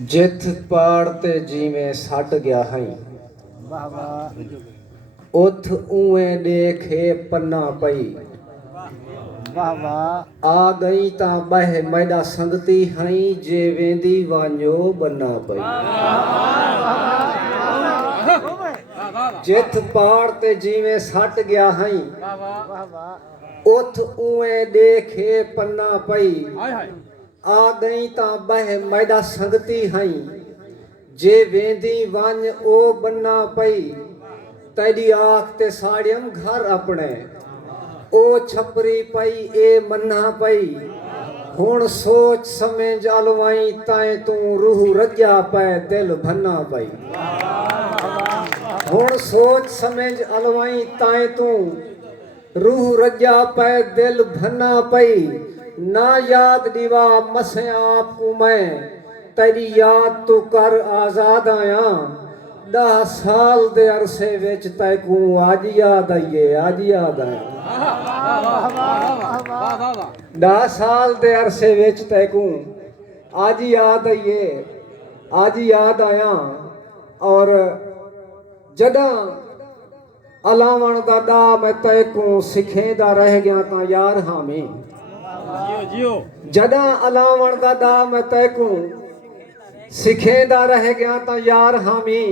जिथ पाड़ ते जीवें सट गया हई, वाह वाह उथ उवें देखे पन्ना पई। वाह वाह आ गई ता बह मैदा संगती हई, जे वेंदी वांजो बन्ना पई। जिथ पाड़ ते जीवें सट गया हई, वाह वाह उथ उवें देखे पन्ना पई। आ गई ता बह मैदा संगती हई, जे वेंदी वंज ओ बन्ना पई। तेरी आख ते साड़ियम घर अपने, ओ छपरी पई ए मन्ना पई। हुण सोच समझ अलवाई, ताए तू रूह रज्या पै दिल भन्ना पई। हुण सोच समझ अलवाई, ताए तू रूह रज्या पै दिल भन्ना पई। ना याद दिवा मसे आप को मैं, तेरी याद तू कर आजाद आया। 10 साल दे अरसे विच तैकू अज याद आईए, अज याद आया। 10 साल दे अरसे विच तैकू अज याद आईए, अज याद आया। और जदा अलावण दा दा मैं तैकू सिखेंदा रह गया ता यार हामी। जदा अलावण दा दा मैं तैकू सिखेंदा रह गया ता यार हामी।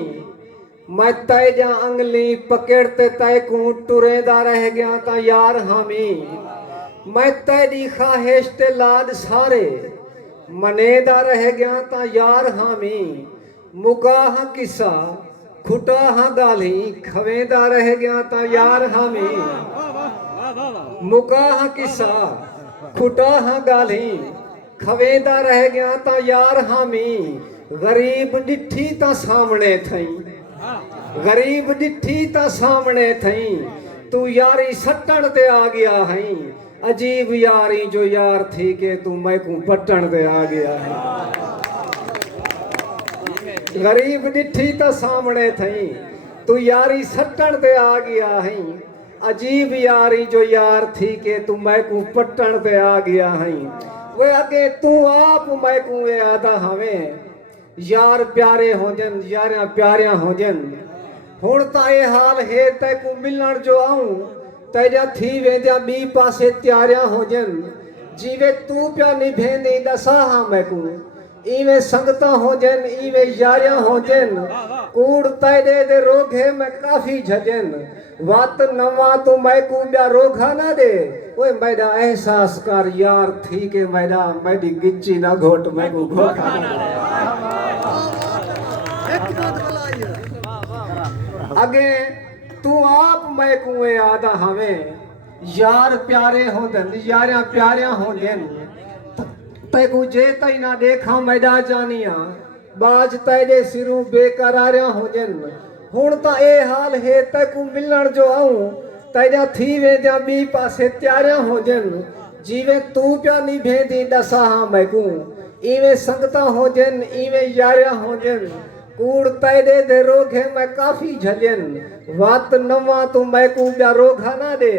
मैं तैजा अंगली पकड़ ते तैकू टुरेंदा रह गया ता यार हामी। मैं तेरी ख्वाहिश ते लाड सारे मनेदा रह गया ता यार हामी। मुका हां किसा खुटा हां गाली, खवेंदा रह गया ता यार हामी। मुका हां किसा खुटा हां गाली, खवेंदा रह गया ता यार हामी। गरीब डिठी ता सामने थई, गरीब डिठी ता सामने थई। तू यारी सट्टण ते आ गया है, अजीब यारी जो यार थी के तू मैकू पट्टण ते आ गया है। गरीब डिठी ता सामने थई, तू यारी सट्टण ते आ गया है। अजीब यारी जो यार थी के तू मैकू पट्टण ते आ गया है। वे अगे तू आप मैकू वे आदा हमें, यार प्यारे हो जन, यारा प्यारिया हो जन। हुण ता ये हाल है तैकू मिलण जो आऊं, तेजा थी वेंदिया बी पासे त्यारिया हो जन। जीवे तू प्या निभेंदी दसा हां मैकू, इवें संगता हो जन, इवें यारिया हो जन। कूड़ तैदे दे रोघे में काफी झजन, वात नवा तो मैकू ब्या रोघा ना दे। ओए मैदा एहसास कर यार थी के मैदा मैदी गिच्ची ना घोट मैकू घोखा ना दे। अगे तू आप मैकू ए आदा हमें, यार प्यारे हो दन, यारिया प्यारिया हो जन। तैकू जे तई ना देखा मैदा जानिया, बाज तैदे सिरू बेकरारिया हो जन। हुण ता ए हाल है तैकू मिलण जो आऊं, तैजा थी वेंदिया बी पासे त्यारिया हो जन। जीवे तू प्या निभेंदी दसा हां मैकू, इवें संगता हो जन, इवें यारिया हो जन। कूड़ तैदे दे रोघे मैं काफी झजन, वात नवा तू मैकू ब्या रोघा ना दे।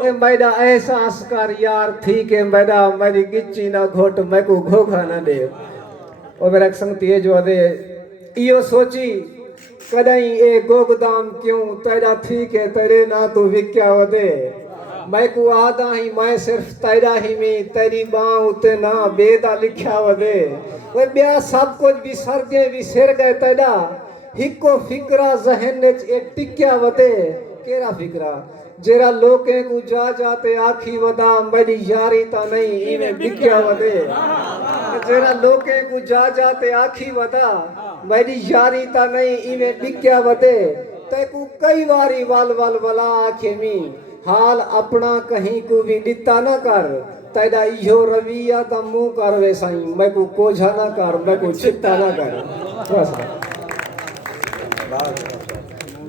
ओए मैदा एहसास कर यार थी के मैदा मेरी गिच्ची ना घोट मैकू घोघा ना दे। ओ मेरा संगती जो दे इयो सोची कदई ए गोगदाम क्यों तेरा थी के तेरे ना तू विक्या वदे। मैकू आदा ही मैं सिर्फ तेरा ही में, तेरी बाँ उते ना बेदा लिखा वदे। वे ब्या सब कुछ विसर गए विसर गए तेरा, हिको फिक्रा जहन विच एक टिक्या वदे। केरा फिक्रा जेरा लोके को जा जाते आखी वदा, मेरी यारी ता नहीं इवें बिक्या वदे। जेरा लोके को जा जाते आखी वदा, मेरी यारी ता नहीं इवें बिक्या वदे। तैकू कई बारी वल वल वला आखे मी, हाल अपना कहीं को भी दिता ना कर। तेरा इहो रवैया ता मुंह कर वे साईं, मैकू कोझा ना कर, मैकू छित्ता ना कर। बस